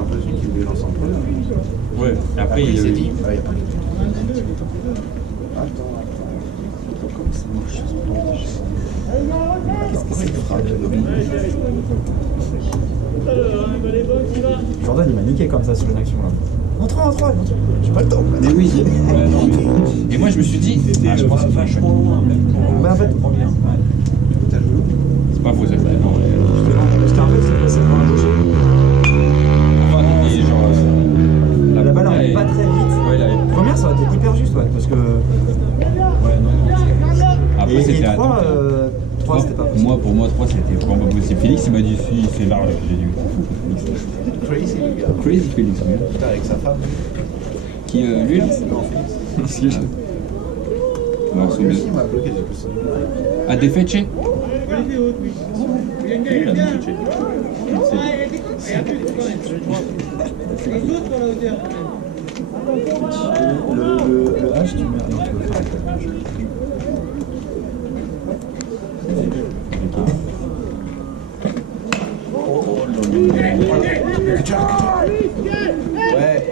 l'impression qu'il voulait lancer en première. Ouais, après il il s'est dit, il n'y a pas de attends, comment ça marche ce plan déjà? Qu'est-ce que c'est que Jordan il m'a niqué comme ça sur une action là. Entre, j'ai pas le temps. Mais oui, non, mais... Et moi je me suis dit, ah, je pense vachement loin même pour. Bah en fait, on bien. C'est pas faux, c'est vrai. Non, J'étais en fait, c'est pas un jeu. enfin, et genre. La balle arrive pas très vite. Ouais, là, Première, ça aurait été hyper juste, ouais, parce que. ouais, non. Après, Et c'était 3, 3 c'était pas possible. Moi, pour moi, 3 c'était vraiment pas possible. Félix, il m'a dit, si, c'est large. J'ai dit, Crazy, le gars. crazy Félix, oui. Putain, avec sa femme. Qui, lui là Non, Félix. Alors, son Lui aussi, il m'a bloqué, j'ai plus son numéro. Ah, Defeche Le H, tu mets. Non, tu peux faire avec le H. Ouais.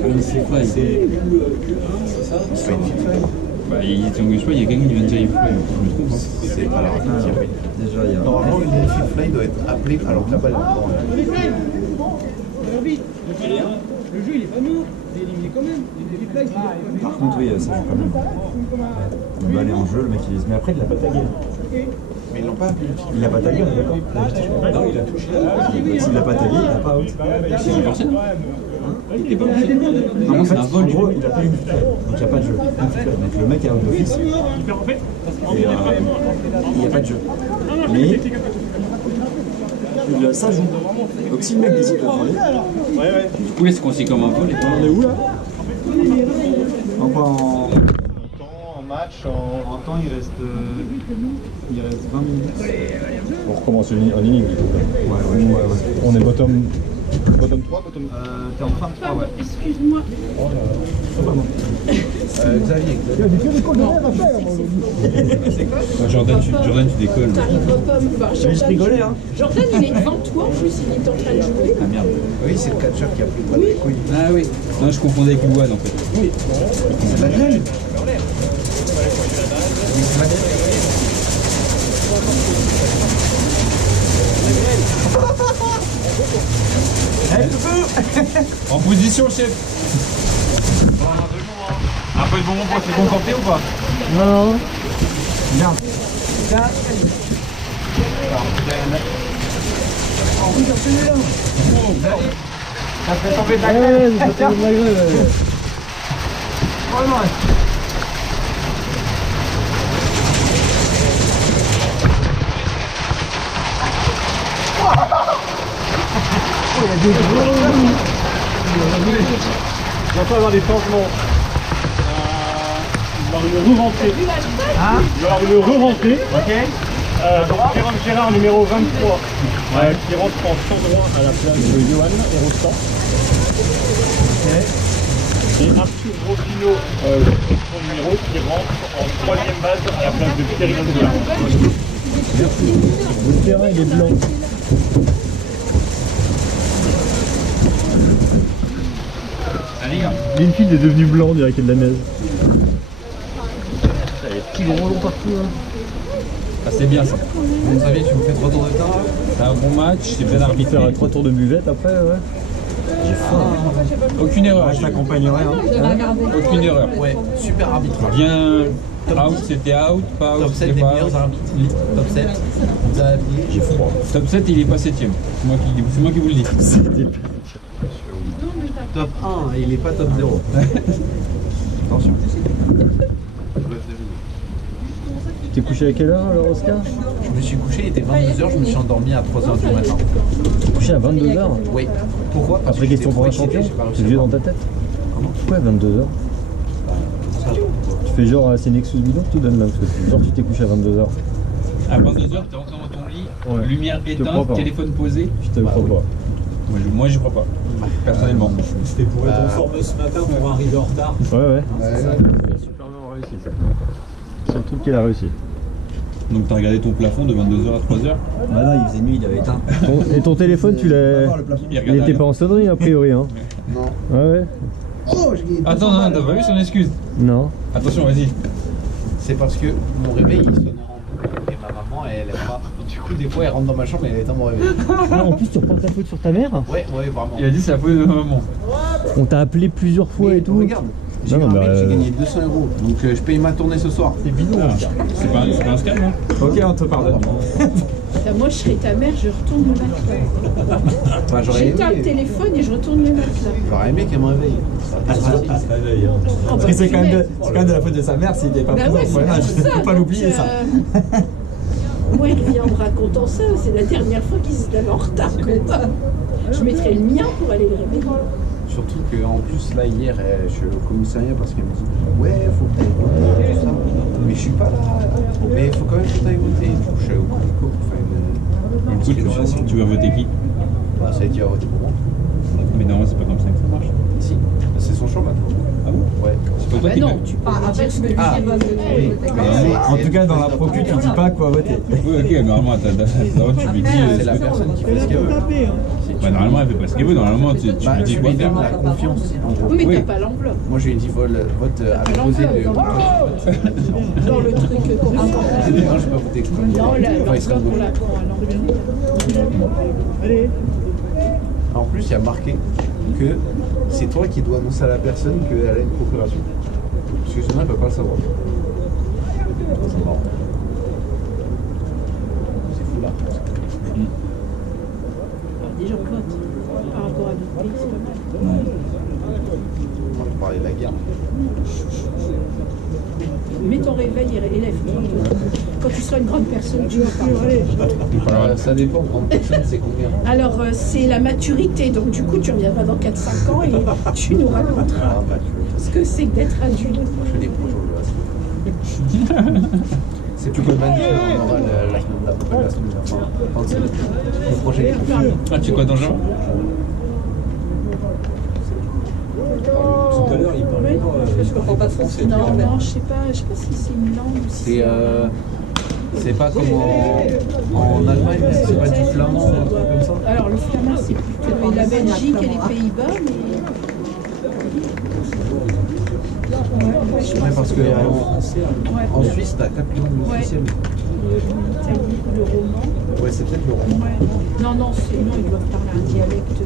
Quand c'est fly. C'est ça? C'est pas une FIFA. Bah, je sais pas, il y a quelqu'un qui vient de dire il fly. Je me trompe, hein. C'est alors Déjà, il y a. normalement une FIFA il doit être appelé alors que la balle est dedans. Le jeu il est pas mort, il est éliminé quand même. Par contre, oui, ça joue quand même. La balle est en jeu, le mec il se. Mais après, il l'a pas tagué. Mais ils l'ont pas appelé. Il l'a pas tagué, on est d'accord? Non, il a touché la balle. S'il l'a pas tagué, il n'a pas out. C'est une personne. Il était pas passé. Non, en fait, c'est un vol. en gros, il a pas une fifle, donc il n'y a pas de jeu. Donc le mec est out d'office. Et il n'y a pas de jeu. Mais ça joue. Donc si le mec décide de voler, Du coup, là, c'est considéré comme un vol et pas on est où là? Enfin, En match, en temps, il reste 20 minutes. On recommence en inning. Ouais. On est bottom 3, bottom. T'es en fin de 3, ouais. Excuse-moi. Xavier. Jordan, tu décolles. T'arriveras pas à me voir. Je rigolais, hein. Jordan, il est devant toi en plus, il est en train de jouer. Ah merde. Oui, c'est le catcheur qui a pris le bras des couilles. Ah oui. Non, je confondais avec Louane en fait. C'est la gueule. En position, chef. Un peu de bonbon pour se conforter ou pas? Non. Bien. Ça fait tomber ta gueule. Oh non. Il va pas avoir des changements. Il va y avoir une re-rentrée. Il va y avoir une re-rentrée. Ok. Donc Jérôme Gérard numéro 23 qui rentre en champ droit à la place de Johan Hérostan. Et Arthur Rofino, son numéro, qui rentre en troisième base à la place de Pierre Gonzalez. Le terrain il est blanc. Allez, gars. L'infield est devenu blanc, on dirait qu'il y a de la neige. Il y a des petits gros longs partout. Hein. Ah, c'est bien ça. Xavier, tu me fais 3 tours de terrain là? C'est un bon match, c'est bien Faire arbitré. 3 tours de buvette après, ouais. J'ai faim. Aucune erreur. Je t'accompagnerai. Hein. Aucune erreur. Ouais, super arbitrage. Bien. Out, c'était out, pas out, Top 7 c'était des pas meilleurs out. arbitres. Top 7. Xavier. J'ai froid. Top 7, il est pas 7ème. C'est moi qui vous le dis. Top 1 et il est pas top 0. Attention. T'es couché à quelle heure alors, Oscar? Je me suis couché, il était 22h, je me suis endormi à 3h du matin. T'es couché à 22h? Oui. Pourquoi? Parce Après que question j'étais pour un trop excité, champion? j'ai pas réussi C'est à vieux dans dormir. ta tête? Comment? Pourquoi 22h? Tu fais genre c'est Nexus bidon que tu donnes là, parce que genre tu t'es couché à 22h. À 22h, t'es rentré dans ton lit, Ouais. lumière Je te crois éteinte, pas. téléphone posé. Je te crois pas. Moi, je crois pas. Personnellement. C'était pour être en forme ce matin pour arriver en retard. Ouais. Ouais. Superman réussi ça. C'est le truc qu'il a réussi. Donc t'as regardé ton plafond de 22h à 3h? Bah non, il faisait nuit, il avait éteint. Et ton téléphone, tu l'as. Il était pas en sonnerie a priori, hein? Non. Ouais, ouais. Oh, Attends, non, t'as pas vu son excuse? Non. Attention, vas-y. C'est parce que mon réveil il sonne en rond. Et ma maman elle aime pas. Du coup des fois elle rentre dans ma chambre et elle éteint mon réveil. Ah, en plus, tu reprends ta faute sur ta mère? Ouais, vraiment. Il a dit c'est la faute de ma maman. On t'a appelé plusieurs fois Mais et tout. regarde, j'ai Non, eu un bah, mail, j'ai gagné 200 €. Donc je paye ma tournée ce soir. C'est bidon. C'est pas un scam, hein? Ok, on te pardonne. Moi, je serais ta mère, je retourne le matelas. Bah, j'aurais J'éteins le aimé. téléphone et je retourne le matelas. J'aurais aimé qu'elle me réveille. Parce que c'est quand même de la faute de sa mère s'il n'était pas Bah présent. ouais, Voilà, je c'est ne ça. peux pas l'oublier donc, ça. Moi, il vient en me racontant ça. C'est la dernière fois qu'il se lève en retard. Quoi. Je mettrais le mien pour aller le réveiller. Surtout qu'en plus là hier je suis au commissariat parce qu'elle me dit ouais faut que t'ailles voter tout ça. Mais je suis pas là. Mais il faut quand même que t'ailles voter. Du coup je suis allé au Comico pour faire une inscription. Tu vas voter qui? Bah, ça a été à voter pour moi. Mais non, c'est pas comme ça que ça marche. Si, c'est son choix maintenant. Ah bon? Ouais. C'est pas toi Bah qui non, fais. tu peux pas dire ce que lui Ah, va oui. En tout cas, dans la procu, tu dis pas quoi voter. Oui, ok, normalement, tu lui dis. C'est la personne qui fait ce qu'elle veut. Bah, normalement, elle fait pas ce qu'elle veut. Normalement, tu lui Bah, dis je quoi lui faire. donne la confiance. En gros. Oui, mais Oui. t'as pas l'enveloppe. Moi, je lui ai dit vote à poser de. Dans le truc qu'on a. Non, je peux pas voter. Non, Enfin, il serait l'enveloppe, on bon. la prend à l'enveloppe. En plus, il y a marqué que c'est toi qui dois annoncer à la personne qu'elle a une procuration. Parce que sinon, elle ne peut pas le savoir. C'est marrant. C'est fou là. Déjà, on vote. Par rapport à d'autres pays, c'est pas mal. Moi, je parlais de la guerre. Mets ton réveil et élève-toi. Quand tu seras une grande personne, tu vas parler. Ça dépend, grande personne, c'est combien? Alors, c'est la maturité. Donc, du coup, tu reviendras dans 4-5 ans et tu nous raconteras ce que c'est que d'être adulte. Moi, je fais des projets au jeu. C'est plus le manif, on aura la semaine d'après. Enfin, le projet. Ah, tu es quoi, Dangereux? Tout à l'heure, il parlait Je comprends pas français. Non, je sais pas si c'est une langue ou si C'est pas comme en Allemagne, c'est pas du flamand ou un truc comme ça. Alors, le flamand, c'est plutôt la Belgique et les Pays-Bas, mais. Ouais, parce que en Suisse, t'as 4 langues officielles. Le roman. Ouais, c'est peut-être le roman. Ouais. Non, ils doivent parler un dialecte qui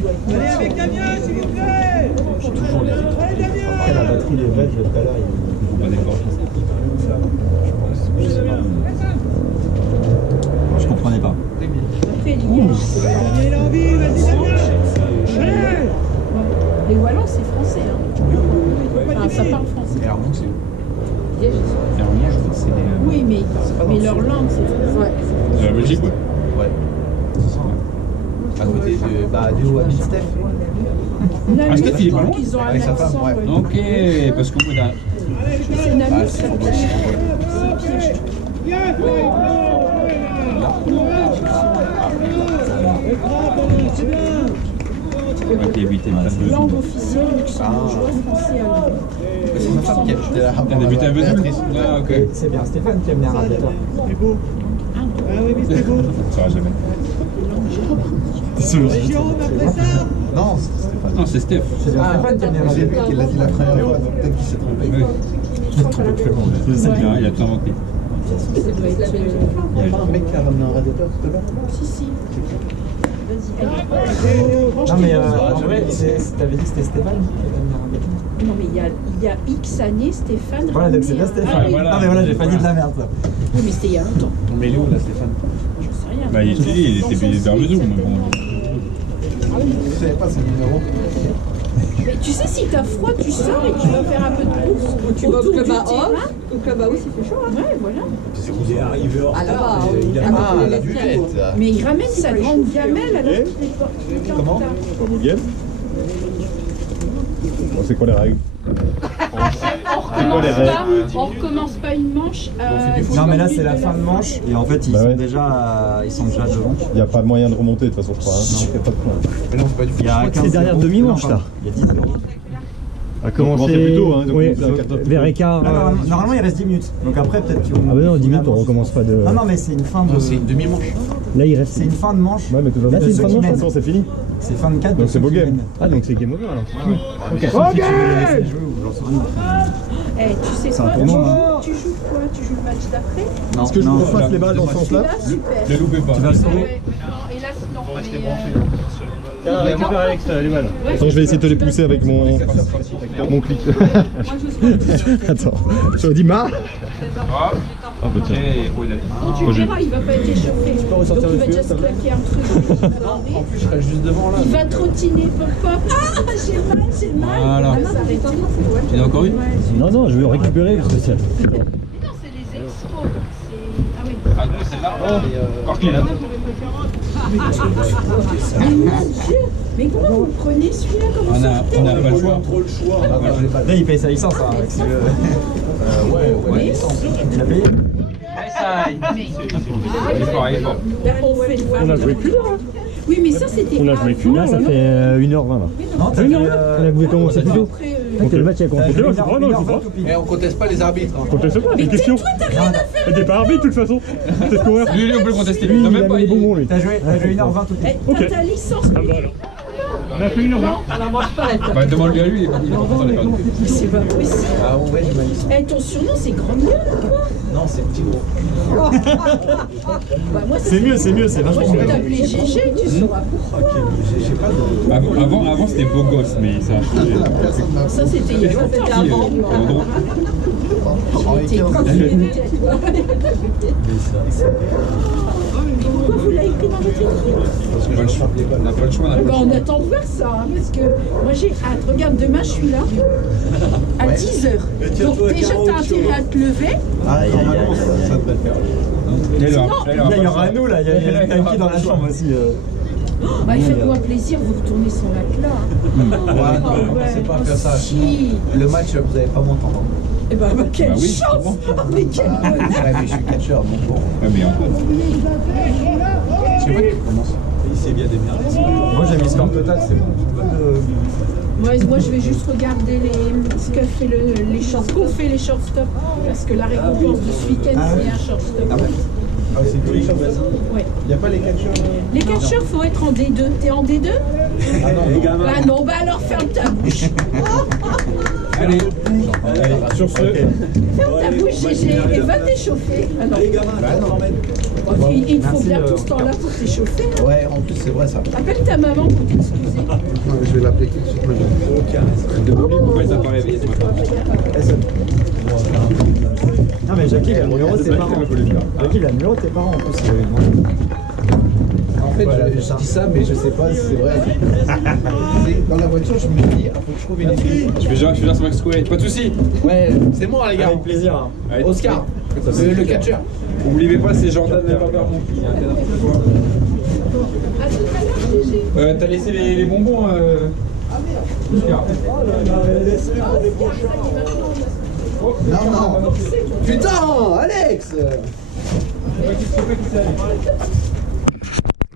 doit être. Allez avec Damien, s'il vous plaît. Toujours les étrangers. Après, la batterie des vêtements tout à l'heure, Il faut pas d'effort. je sais pas. Je comprenais pas. Après, liège. Damien, il a envie, vas-y Damien. Allez. Les Wallons, c'est français. Hein. Enfin, ça parle français. Et Armand, c'est où? Liège, Et Armand, je crois que c'est les. oui, mais, pas dans mais le leur sud. langue, c'est français. C'est la Belgique, ouais. Ouais. C'est ça. À côté de où habite Steph. Ah, Steph, il est pas loin Ils ont un Avec sa accent. femme, ouais. ouais. Ok, parce qu'au bout d'un. C'est une amie Ah, qui c'est s'appelle. trop beau. C'est Piège. Ouais, t'es évité le tableau. Langue officielle luxembourgeoise, français, allemand. C'est sa femme qui habitait là. T'as débuté à Vesoul? Ah, ok. C'est bien Stéphane qui a amené un radiateur. C'est beau. Ah oui, mais c'est beau. On ne saura jamais. Jérôme, après ça. Non, c'est Stéphane. Non, c'est Steph. C'est bien Stéphane qui a amené un C'est lui radiateur. qui l'a dit la première fois, donc peut-être qu'il s'est trompé. Oui. C'est bien, il a tout inventé. Ça doit être Il n'y a pas un mec qui a ramené un radiateur tout à l'heure? Si. Vas-y. Non, mais Joël, t'avais dit que c'était Stéphane qui avait amené un radiateur. Non, mais il y a X années, Stéphane. Voilà, donc c'est bien ramenait un- Stéphane. Ah, oui. voilà. Non, mais voilà, j'ai pas dit de la merde, ça. Oui, mais c'était il y a longtemps. On met où là, Stéphane? Je sais rien. Bah, il était payé vers Vesoul, mais bon. Je savais pas son numéro. Mais tu sais, si t'as froid, tu sors et tu vas faire un peu de course. Ou tu vas au autour du club à terrain. Off, au club à Off, il fait chaud. Hein. Ouais, voilà. Il est arrivé en Ah là-bas, Ah, la buvette. Mais il ramène sa grande gamelle alors qu'il est pas. Comment? Pas vos games? Bon, c'est quoi les règles? On recommence pas une manche. Non, mais là, c'est la fin de manche. Et en fait, ils Bah sont ouais. déjà devant. Il n'y a pas de moyen de remonter de toute façon, je crois. Hein. Non. Il y a pas de point. Mais non, c'est pas du Il y a 15 dernière demi-manche, là. Il y a 10 0. À commencer plus tôt, hein, donc oui, c'est à 14. vers écart. Normalement, il reste 10 minutes. Donc après, peut-être qu'ils vont. Ah bah non, 10 minutes, on recommence pas de. Non, non, mais c'est une fin de. Non, c'est une demi-manche. Là, il reste. C'est une fin de manche. Ouais, mais tout Là, c'est une fin de manche, de toute façon, c'est fini. C'est fin de 4. Donc c'est beau game. Ah, donc c'est game over alors. Ok. Eh, tu sais C'est quoi, un tournoi, tu joues quoi? Tu joues le match d'après? Non, Est-ce que je non, vous repasse les balles dans ce sens-là? Là, super. Ne loupez pas. Tu vas le sauver. Et là, sinon, Récupère Alex les balles. Attends, je vais essayer de te les pousser avec mon clic. Attends, j'aurais dit ma. Ah bah tiens. tu verras, il va pas être échauffé. Donc il va déjà se claquer un truc. En plus, je serai juste devant là. Il va trottiner, pop pop. Ah, j'ai mal, j'ai mal. Voilà. Ah, ça arrête. Il y en a encore une? Non, non, je vais récupérer parce que c'est. Mais non, c'est les expos. Ah oui. Ah non, celle-là. Encore qu'il est là. Mais mon Dieu, mais comment vous prenez celui-là comme ça? On n'a pas le choix. Là, il paye sa licence. Hein, avec Mais Il a payé. on a joué qu'une heure. Oui, mais ça c'était. On a joué qu'une heure, ça fait 1h20 là. Non, t'as vu. On a voulu commencer plus tôt. Le match a commencé. Et on conteste pas les arbitres. Hein. Conteste pas, c'est question. T'es pas arbitre de toute façon. C'est ce qu'on va. Lui, on peut le contester. Lui, Non, il même a pas. mis les bonbons lui. T'as joué 1h20 tout de suite. T'as ta licence. Ah bah alors. On a fait une heure. On n'en mange pas. Bah, demande-lui à lui, il va pas s'en perdu. Mais c'est pas possible. Ah ouais, j'ai ma licence. Eh, ton surnom c'est Grande Gueule ou quoi? Non, c'est petit gros. Bah, moi, C'est mieux, c'est Moi vachement je vais mieux. t'appeler GG, tu sauras pourquoi. Je sais pas de. Avant c'était beau gosse, mais ça a changé. Ça c'était il y a longtemps. J'ai été pourquoi vous l'avez pris dans votre équipe? On n'a pas le choix. Bah, on attend de voir ça, hein, parce que moi j'ai hâte. Regarde, demain je suis là à 10h. Donc déjà t'as intérêt à te lever. Aïe, aïe, aïe. Ça devrait le faire. Il y aura nous là, il y a Tanky dans la chambre aussi. Bah, faites-moi plaisir, vous retournez son lac là. Ouais, non, commencez pas à faire ça. Si. Le match, vous n'allez pas m'entendre. Eh ben, quelle Bah oui, chance! bon. Oh, mais quel Ouais, mais je suis catcheur, donc bon. Ouais, mais Antoine. C'est vrai qu'il commence. Il s'est bien démerdé. Moi j'ai mis score total, c'est bon. Moi je vais juste regarder ce qu'a fait les short, qu'ont fait les shortstop, parce que la récompense de ce week-end c'est un shortstop. Ah, c'est tous les choses. Ouais. Il n'y a pas les catcheurs. Les catcheurs faut être en D2. T'es en D2? Ah non, les gamins. Bah non, bah alors ferme ta bouche. Allez, Sur ce. Ferme ta bouche, GG, et va t'échauffer. Ah non. Bah non, mais. Il te faut bien tout ce temps-là pour t'échauffer. Hein. Ouais, en plus, c'est vrai ça. Appelle ta maman pour t'excuser. Je vais l'appeler tout de suite maintenant. ouais, ça paraît réveillé ce matin. Non mais Jackie il a le numéro de tes parents. Jackie il a le numéro de tes parents en plus. En fait, je dis ça, mais je sais pas si c'est vrai. Dans la voiture, je me dis, il faut que je trouve une excuse. Je vais gérer sur Max Square. Pas de soucis. Ouais, c'est moi les gars. Avec plaisir. Allez, Oscar, le catcheur. Oubliez pas, c'est Jordan Verbermont qui a été n'importe quoi. À tout à l'heure, GG. T'as laissé les bonbons, Oscar. Non, non. Putain, Alex.